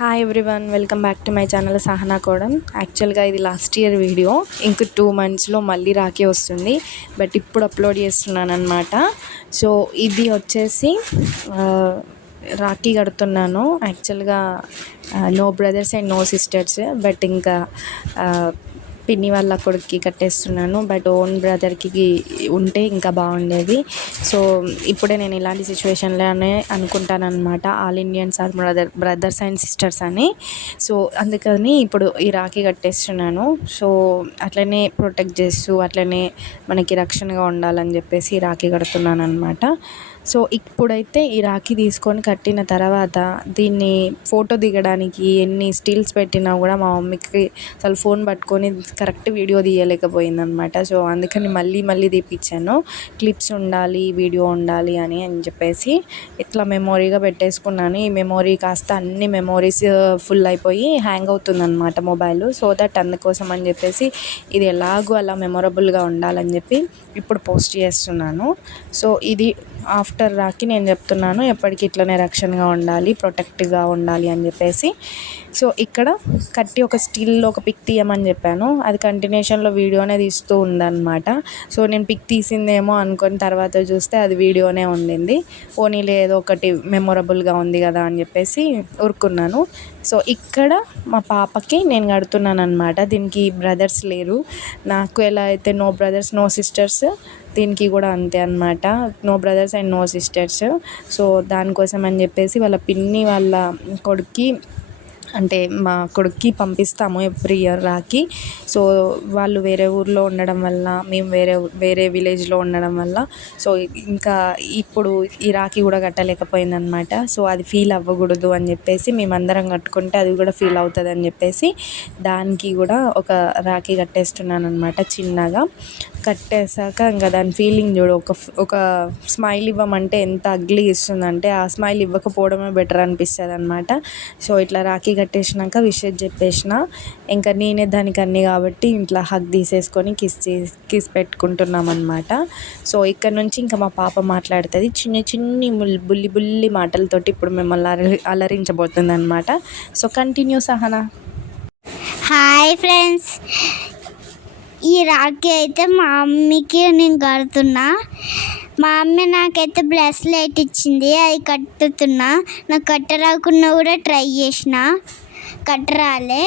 Hi everyone, welcome back to my channel Sahana Kodan. యాక్చువల్గా ఇది last year video. ఇంక 2 monthsలో మళ్ళీ రాఖీ వస్తుంది, బట్ ఇప్పుడు అప్లోడ్ చేస్తున్నాను అనమాట. సో ఇది వచ్చేసి రాఖీ కడుతున్నాను. యాక్చువల్గా no brothers and no sisters, but ఇంకా పిన్ని వాళ్ళ కొడుక్కి కట్టేస్తున్నాను. బట్ ఓన్ బ్రదర్కి ఉంటే ఇంకా బాగుండేది. సో ఇప్పుడే నేను ఇలాంటి సిచ్యువేషన్లోనే అనుకుంటాను అనమాట, all Indians are brothers and sisters అని. సో అందుకని ఇప్పుడు ఈ రాఖీ కట్టేస్తున్నాను. సో అట్లనే ప్రొటెక్ట్ చేస్తూ అట్లనే మనకి రక్షణగా ఉండాలని చెప్పేసి రాఖీ కడుతున్నాను అనమాట. సో ఇప్పుడైతే ఈ రాఖీ తీసుకొని కట్టిన తర్వాత దీన్ని ఫోటో దిగడానికి ఎన్ని స్టిల్స్ పెట్టినా కూడా మా మమ్మీకి అసలు ఫోన్ పట్టుకొని కరెక్ట్ వీడియో తీయలేకపోయిందనమాట. సో అందుకని మళ్ళీ తీపిచ్చాను. క్లిప్స్ ఉండాలి, వీడియో ఉండాలి అని చెప్పేసి ఇట్లా మెమొరీగా పెట్టేసుకున్నాను. ఈ మెమొరీ కాస్త అన్ని మెమొరీస్ ఫుల్ అయిపోయి హ్యాంగ్ అవుతుందన్నమాట మొబైల్. సో దట్ అందుకోసం అని చెప్పేసి ఇది ఎలాగో అలా మెమొరబుల్గా ఉండాలని చెప్పి ఇప్పుడు పోస్ట్ చేస్తున్నాను. సో ఇది ఆఫ్టర్ రాఖీ నేను చెప్తున్నాను, ఎప్పటికీ ఇట్లనే రక్షణగా ఉండాలి, ప్రొటెక్ట్గా ఉండాలి అని చెప్పేసి. సో ఇక్కడ కట్టి ఒక స్టిల్లో ఒక పిక్ తీయమని చెప్పాను. అది కంటిన్యూషన్లో వీడియోనే తీస్తూ ఉందన్నమాట. సో నేను పిక్ తీసిందేమో అనుకొని తర్వాత చూస్తే అది వీడియోనే ఉండింది. పోనీలే ఏదో ఒకటి మెమొరబుల్గా ఉంది కదా అని చెప్పేసి ఊరుకున్నాను. సో ఇక్కడ మా పాపకి నేను కడుతున్నాను అనమాట. దీనికి బ్రదర్స్ లేరు. నాకు ఎలా అయితే నో బ్రదర్స్ నో సిస్టర్స్, దీనికి కూడా అంతే అనమాట, no brothers and no sisters. So దానికోసం అని చెప్పేసి వాళ్ళ పిన్ని వాళ్ళ కొడుక్కి, అంటే మా కొడుక్కి పంపిస్తాము ఎవ్రీ ఇయర్ రాఖీ. సో వాళ్ళు వేరే ఊర్లో ఉండడం వల్ల, మేము వేరే విలేజ్లో ఉండడం వల్ల సో ఇంకా ఇప్పుడు ఈ రాఖీ కూడా కట్టలేకపోయిందనమాట. సో అది ఫీల్ అవ్వకూడదు అని చెప్పేసి మేమందరం కట్టుకుంటే అది కూడా ఫీల్ అవుతుంది అని చెప్పేసి దానికి కూడా ఒక రాఖీ కట్టేస్తున్నాను అనమాట. చిన్నగా కట్టేసాక ఇంకా దాని ఫీలింగ్ చూడు, ఒక స్మైల్ ఇవ్వమంటే ఎంత అగ్లీ ఇస్తుందంటే ఆ స్మైల్ ఇవ్వకపోవడమే బెటర్ అనిపిస్తుంది అనమాట. సో ఇట్లా రాఖీ కట్టేసినాక విషెస్ చెప్పేసిన, ఇంకా నేనే దానికి అన్నీ కాబట్టి ఇంట్లో హగ్ తీసేసుకొని కిస్ పెట్టుకుంటున్నాం అనమాట. సో ఇక్కడ నుంచి ఇంకా మా పాప మాట్లాడుతుంది చిన్ని బుల్లి మాటలతోటి. ఇప్పుడు మిమ్మల్ని అలరించబోతుంది అనమాట. So continue Sahana. Hi friends, ఈ రాఖీ అయితే మా మమ్మీకి నేను కడుతున్నా. మా మమ్మీ నాకైతే బ్రెస్లెట్ ఇచ్చింది, అది కట్టుతున్నా. నాకు కట్టరాకున్నా కూడా ట్రై చేసిన, కట్టరాలే.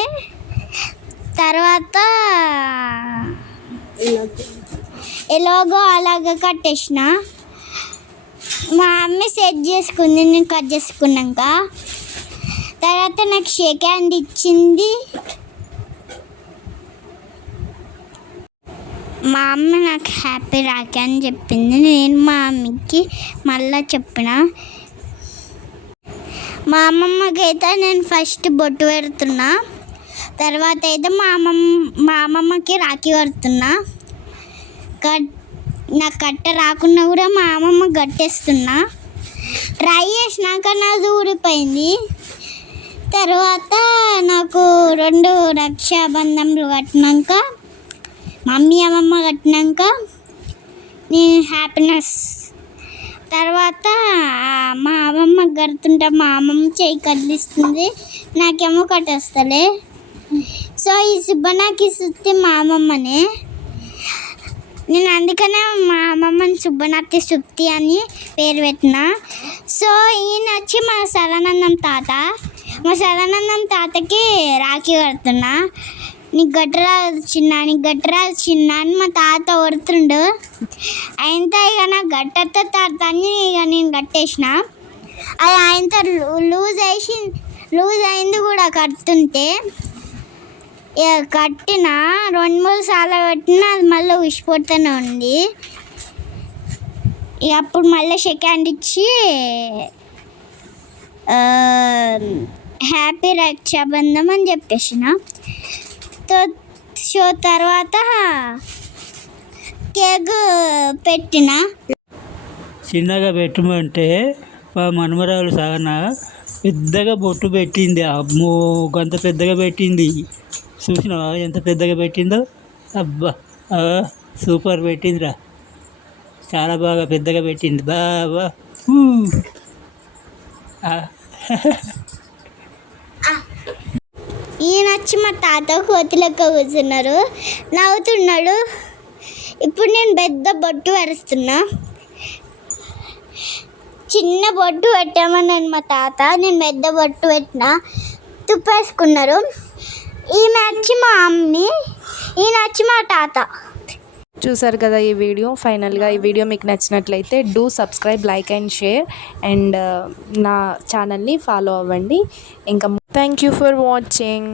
తర్వాత ఎలాగో అలాగ కట్టేసిన. మా మమ్మీ సెట్ చేసుకుంది నేను కట్ చేసుకున్నాక. తర్వాత నాకు షేక్ హ్యాండ్ ఇచ్చింది. మా అమ్మ నాకు హ్యాపీ రాఖీ అని చెప్పింది. నేను మా మమ్మీకి మళ్ళీ చెప్పిన. మా అమ్మమ్మకి అయితే నేను ఫస్ట్ బొట్టు పెడుతున్నా. తర్వాత అయితే మా అమ్మమ్మకి రాఖీ కడుతున్నా. నాకు కట్ట రాకున్నా కూడా మా అమ్మమ్మ కట్టేస్తున్నా. ట్రై చేసినాక నాది ఊడిపోయింది. తర్వాత నాకు 2 రక్షాబంధంలు కట్టినాక, మమ్మీ అమ్మమ్మ కట్టినాక నేను హ్యాపీనెస్. తర్వాత మా అమ్మమ్మ కడుతుంటే మా అమ్మమ్మ చేయి కదిలిస్తుంది, నాకేమో కట్టేస్తలే. సో ఈ సుబ్బనాకి సుత్తి మా అమ్మమ్మనే. నేను అందుకనే మా అమ్మమ్మని సుబ్బనాకి సుత్తి అని పేరు పెట్టిన. సో ఈయన వచ్చి మా సదానందం తాత. మా సదానందం తాతకి రాఖీ కడుతున్నా. నీకు గట్టరాదు చిన్న అని మా తాత కొడుతుండు. ఆయనతో ఇక నాకు గట్టతో తాత అని ఇక నేను కట్టేసిన. అది ఆయనతో లూజ్ అయింది కూడా కడుతుంటే. ఇక కట్టిన 2-3 సార్లు కట్టిన, అది మళ్ళీ ఉసిపోతూనే ఉంది. ఇక అప్పుడు మళ్ళీ షేక్ హ్యాండ్ ఇచ్చి హ్యాపీ రక్షాబంధం అని చెప్పేసిన. షో తర్వాత కేక్ పెట్టిన. చిన్నగా పెట్టమంటే మా మనమరాలు సహన పెద్దగా బొట్టు పెట్టింది. అమ్మో గంత పెద్దగా పెట్టింది. చూసినావా ఎంత పెద్దగా పెట్టిందో? అబ్బా సూపర్ పెట్టిందిరా, చాలా బాగా పెద్దగా పెట్టింది. బాబా ఈయన వచ్చి మా తాత కోతి లెక్క కూర్చున్నారు, నవ్వుతున్నాడు. ఇప్పుడు నేను పెద్ద బొట్టు పెడుతున్నా. చిన్న బొట్టు పెట్టామన్నాను మా తాత, నేను పెద్ద బొట్టు పెట్టిన. తుప్పేసుకున్నారు. ఈమె వచ్చి మా అమ్మి, ఈయన వచ్చి మా తాత. చూసారు కదా ఈ వీడియో. ఫైనల్గా ఈ వీడియో మీకు నచ్చినట్లయితే do subscribe, like and share and నా ఛానల్ని ఫాలో అవ్వండి. ఇంకా థ్యాంక్ యూ ఫర్ వాచింగ్.